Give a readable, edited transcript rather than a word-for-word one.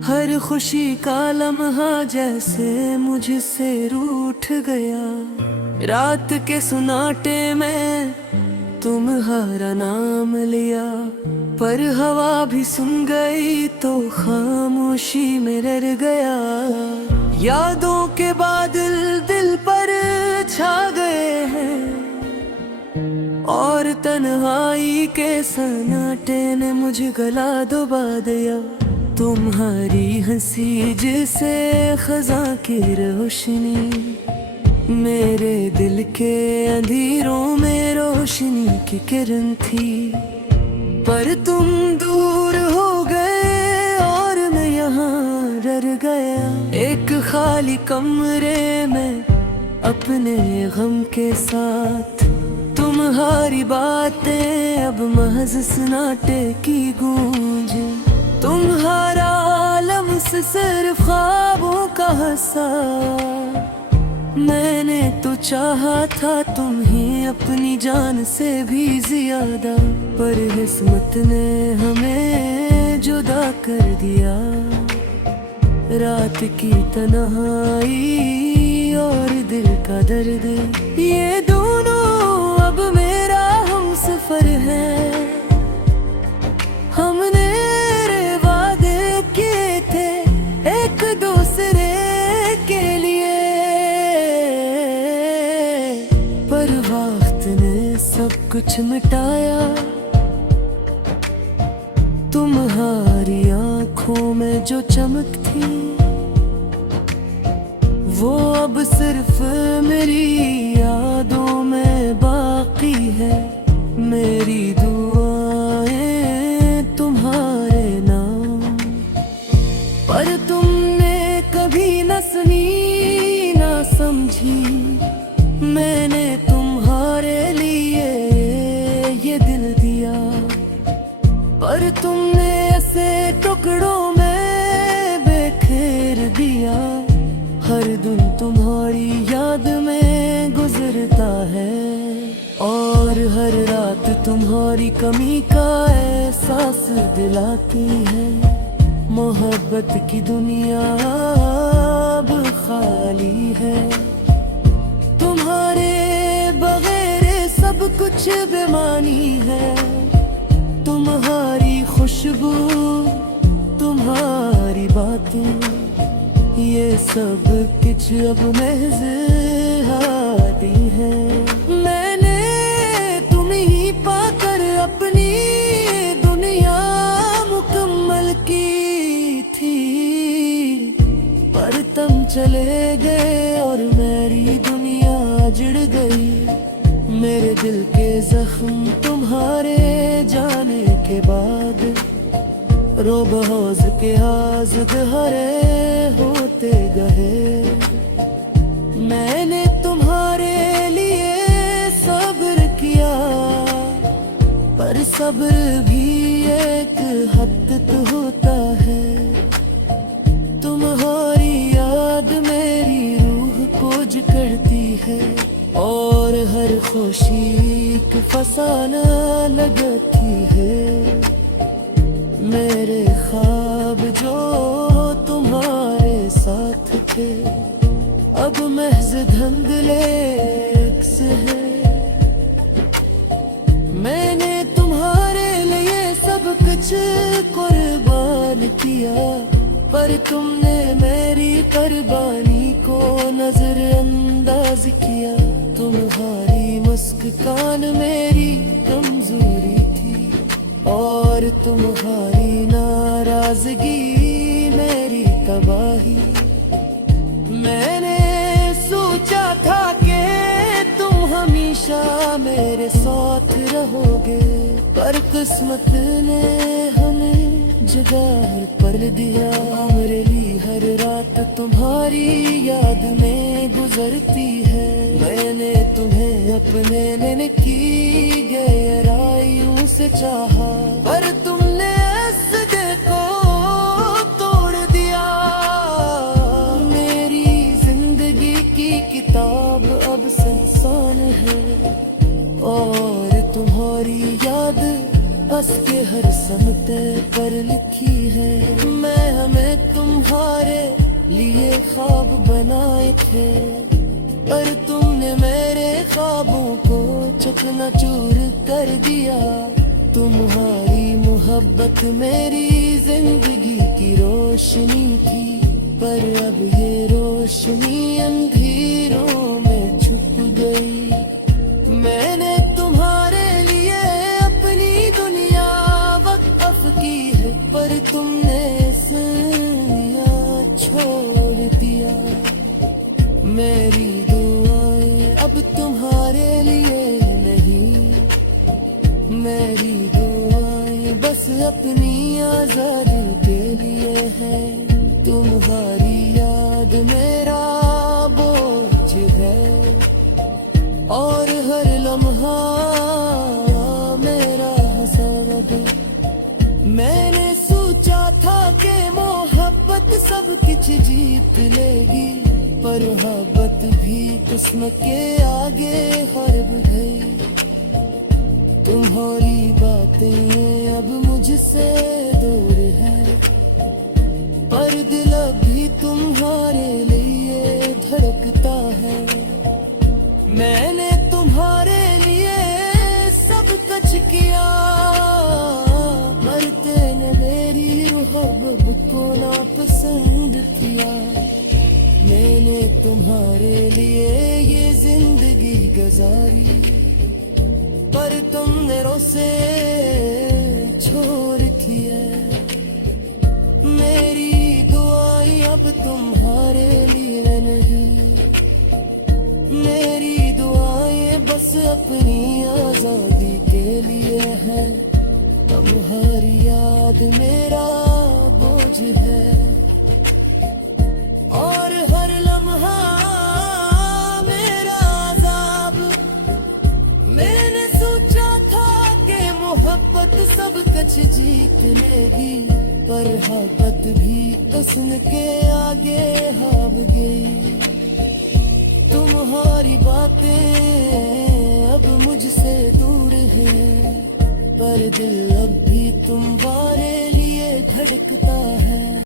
हर खुशी का लम्हा जैसे मुझसे रूठ गया। रात के सुनाटे में तुम्हारा नाम लिया, पर हवा भी सुन गई तो खामोशी में रह गया। यादों के बादल दिल पर छा गए हैं, और तन्हाई के सन्नाटे ने मुझे गला दबा दिया। तुम्हारी हंसी जिसे खजा की रोशनी, मेरे दिल के अंधेरों में रोशनी की किरण थी। पर तुम दूर हो गए और मैं यहाँ डर गया, एक खाली कमरे में अपने गम के साथ। तुम्हारी बातें अब महज सन्नाटे की गूंज, तुम्हारा आलम से सिर्फ ख्वाबों का हंसा। मैंने तो चाहा था तुम्हें अपनी जान से भी ज्यादा, पर किस्मत ने हमें जुदा कर दिया। रात की तन्हाई और दिल का दर्द, ये दोनों अब मेरा हमसफर है। हमने वादे किए थे एक दूसरे के लिए, पर वक्त ने सब कुछ मिटाया। तुम्हारी आंखों में जो चमक थी, वो अब सिर्फ मेरी यादों में बाकी है। मेरी दुआएं तुम्हारे नाम, पर तुमने कभी न सुनी न समझी। मैंने तुम्हारे लिए ये दिल दिया, पर तुमने ऐसे टुकड़ों में बिखेर दिया। हर दिन तुम्हारी याद में गुजरता है, और हर रात तुम्हारी कमी का एहसास दिलाती है। मोहब्बत की दुनिया अब खाली है, तुम्हारे बगैर सब कुछ बेमानी है। तुम्हारी खुशबू, तुम्हारी बातें, ये सब कुछ अब महज आती है। मैंने तुम्हीं पाकर अपनी दुनिया मुकम्मल की थी, पर तुम चले गए और मेरी दुनिया जुड़ गई। मेरे दिल के जख्म तुम्हारे जाने के बाद, रोबहौज के आज़द हरे होते गए। मैंने तुम्हारे लिए सब्र किया, पर सब्र भी एक हद तो होता है। तुम्हारी याद मेरी रूह को जकड़ती है, और हर खुशी एक फसाना लगती है। मेरे ख्वाब जो तुम्हारे साथ थे, अब महज धुंधले अक्स है। मैंने तुम्हारे लिए सब कुछ कुर्बान किया, पर तुमने मेरी कुर्बानी को नजरअंदाज किया। तुम्हारी मुस्कान मेरी कमजोरी थी, और तुम्हारी नाराजगी मेरी तबाही। मैंने सोचा था कि तुम हमेशा मेरे साथ रहोगे, पर किस्मत ने हमें जुदा कर दिया। मेरे लिए हर रात तुम्हारी याद में गुजरती है। मैंने तुम्हें अपने लेने की गहराइयों से चाहा, पर तुमने सदे को तोड़ दिया। मेरी जिंदगी की किताब अब सुनसान है, और तुम्हारी याद बस के हर समते पर लिखी है। मैं हमें तुम्हारे लिए ख्वाब बनाए थे, पर तुमने मेरे ख्वाबों को चकनाचूर कर दिया। तुम्हारी मोहब्बत मेरी जिंदगी की रोशनी थी, पर अब ये रोशनी अंधेरों में छुप गई। मैंने तुम्हारे लिए अपनी दुनिया वक्फ की है, पर तुमने छोड़ दिया। मेरी दुआएं अब तुम्हारे लिए नहीं, मेरी दुआएं बस अपनी आजादी के लिए है। तुम्हारी याद मेरा बोझ है, और हर लम्हा मेरा हसरत। मैंने सोचा था कि मोहब्बत सब कुछ जीत लेगी, पर मोहब्बत भी किस्मत के आगे हार गई। तुम्हारी बातें अब मुझसे दूर है, पर दिल भी तुम्हारे लिए धड़कता है। मैंने तुम्हारे लिए सब कुछ किया, मोहब्बत को नापसंद किया। मैंने तुम्हारे लिए ये जिंदगी गुजारी, पर तुमने रोसे छोड़ दिया। मेरी दुआएं अब तुम्हारे लिए नहीं, मेरी दुआएं बस अपनी आजादी के लिए है। तुम्हारी याद मेरा बोझ है, और हर लम्हा मेरा अज़ाब। मैंने सोचा था कि मोहब्बत सब कुछ जीत लेगी, पर मोहब्बत भी हुस्न के आगे हार गई। तुम्हारी बातें अब मुझसे दूर है, पर दिल अब भी तुम्हारे लिए धड़कता है।